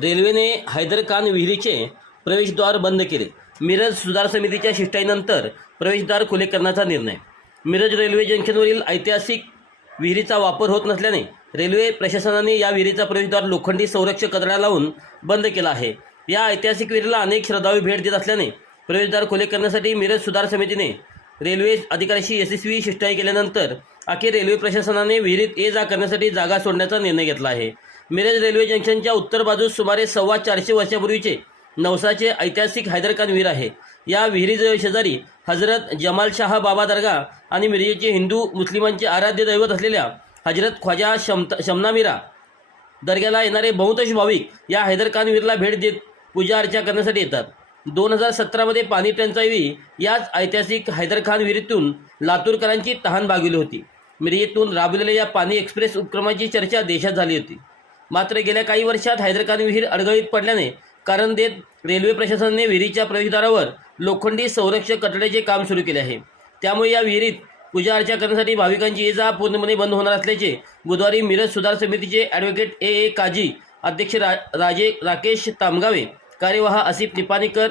रेल्वेने हैदर खान विहिरीचे प्रवेशद्वार बंद केले. मिरज सुधार समितीच्या शिष्टाईनंतर प्रवेशद्वार खुले करण्याचा निर्णय. मिरज रेल्वे जंक्शनवरील ऐतिहासिक विहिरीचा वापर होत नसल्याने रेल्वे प्रशासनाने या विहिरीचा प्रवेशद्वार लोखंडी संरक्षक कचरा लावून बंद केला आहे. या ऐतिहासिक विहिरीला अनेक श्रद्धाळू भेट देत असल्याने प्रवेशद्वार खुले करण्यासाठी मिरज सुधार समितीने रेल्वे अधिकाऱ्याशी यशस्वी शिष्टाई केल्यानंतर अखेर रेल्वे प्रशासनाने विहिरीत ये जा करण्यासाठी जागा सोडण्याचा निर्णय घेतला आहे. मिरज रेल्वे जंक्शनच्या उत्तर बाजूस सुमारे सव्वा चारशे वर्षापूर्वीचे नवसाचे ऐतिहासिक हैदरखान विहीर आहे. या विहिरीजवळ शेजारी हजरत जमाल शाह बाबा दर्गा आणि मिरजेचे हिंदू मुस्लिमांचे आराध्य दैवत असलेल्या हजरत ख्वाजा शमता शमनामिरा दर्ग्याला येणारे बहुतांश भाविक या हैदरखान विहीरला भेट देत पूजा अर्चा करण्यासाठी येतात. दोन हजार सतरामध्ये पाणी टंचाई याच ऐतिहासिक हैदरखान विहिरीतून लातूरकरांची तहान भागवली होती. मिरजेतून राबवलेल्या या पाणी एक्सप्रेस उपक्रमाची चर्चा देशात झाली होती. मात्र गेल्या काही वर्षात हैदरखान विहीर अडगळीत पडल्याने कारण देत रेल्वे प्रशासनाने विहिरीच्या प्रवेशद्वारावर लोखंडी संरक्षक कटड्याचे काम सुरू केले आहे. त्यामुळे या विहिरीत पूजा अर्चा करण्यासाठी भाविकांची ये जा पूर्णपणे बंद होणार असल्याचे बुधवारी मिरज सुधार समितीचे ॲडव्होकेट ए. ए. काजी अध्यक्ष रा राजे राकेश तामगावे कार्यवाह आसिफ निपाणीकर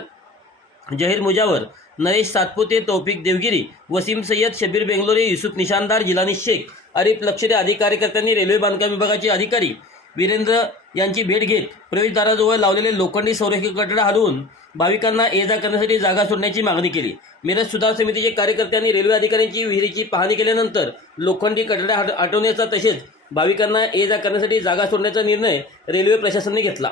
जहीर मुजावर नरेश सातपुते तौफिक देवगिरी वसीम सय्यद शबीर बेंगलोरे युसुफ निशानदार जिलानी शेख आरिफ लक्षरे आदी कार्यकर्त्यांनी रेल्वे बांधकाम विभागाचे अधिकारी वीरेंद्र यांची भेट घेत प्रवेशद्वाराजवळ लावलेले लोखंडी संरक्षक कठडा हलवून भाविकांना ये जा करण्यासाठी जागा सोडण्याची मागणी केली. मिरज सुधार समितीचे कार्यकर्त्यांनी रेल्वे अधिकाऱ्यांची विहिरीची पाहणी केल्यानंतर लोखंडी कठडा हट हटवण्याचा तसेच भाविकांना ये जा करण्यासाठी जागा सोडण्याचा निर्णय रेल्वे प्रशासनाने घेतला.